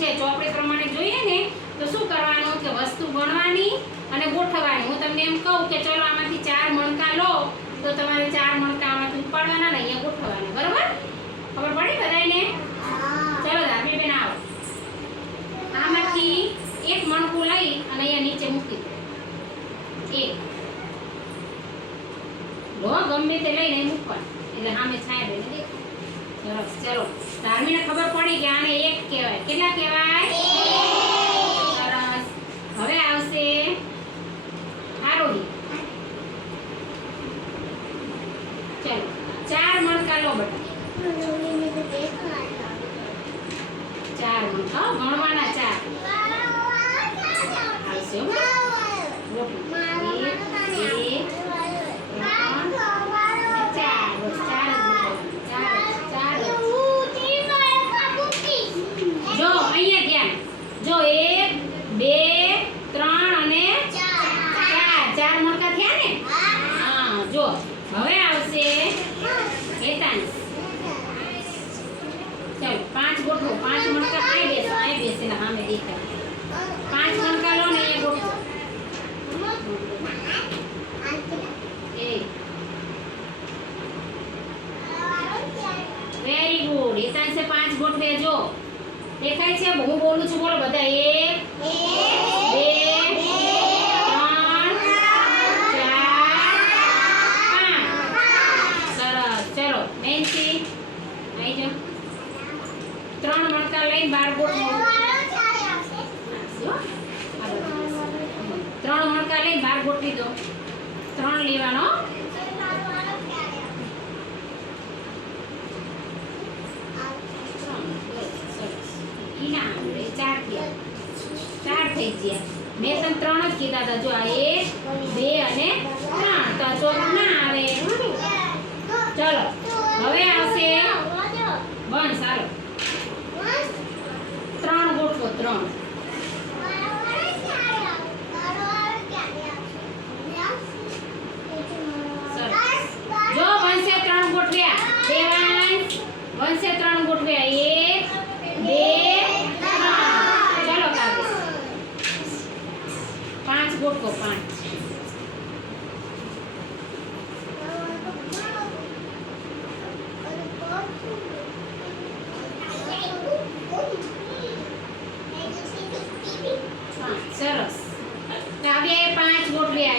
છે ચોપડી પ્રમાણે જોઈએ ને તો શું કરવાનું કે વસ્તુ ગણવાની અને ગોઠવવાની. હું તમને એમ કહું કે ચલો આમાંથી ચાર મણકા લો તો તમારે ચાર મણકા આમાંથી ઉપાડવાના ને અહીંયા ગોઠવવાના. બરાબર? ખબર પડી બધાને ચલો ધાબી બેન આવો. આમાંથી એક મણકું લઈ અને અહીંયા નીચે મૂકી દો. એક. લો ગમે તે લઈને મૂકવાનું એટલે સામે છાંય બેને દેખાય. સરસ. ચલો. ધાર્મીને ખબર પડી કે આને એક કહેવાય. કેટલા ચલો. ચાર મણકા લો બેટા. ચાર મણકા. હો, ચાર. આવશે જો અહીંયા ધ્યાન. જો એક બે ત્રણ અને ચાર. ચાર. મણકા થયા ને? હા જો. હવે આવશે ચાલો પાંચ ગોઠવો પાંચ મણકા આય બેસો આય બેસીને સામે પાંચ મણકા લો ને એ ગોઠવો એ વેરી ગુડ હેતાંશે પાંચ ગોઠવે જો દેખાય છે હું બોલું છું બોલો બધા એક બે ત્રણ ચાર પાંચ સરસ ચલો બેનસી આવી જા ત્રણ મણકા લઈ બાર બધું. ત્રણ મણકા લઈ બાર ગોઠવી દો ત્રણ લેવાનો. ચાર થઈ ગયા. મેં તને ત્રણ જ કીધા હતા જો આ એક બે અને ત્રણ. તો ચોથું ના આવે. ચલો હવે આવશે બંધ સારો. ત્રણ ગોઠવો ત્રણ જો વંશે ત્રણ ગોઠવ્યા દેવાંશ વંશે ત્રણ ગોઠવ્યા એક બે ત્રણ ચલો કાગળ પાંચ ગોઠવો પાંચ પાંચ સરસ. એ પાંચ ગોઠવ્યા.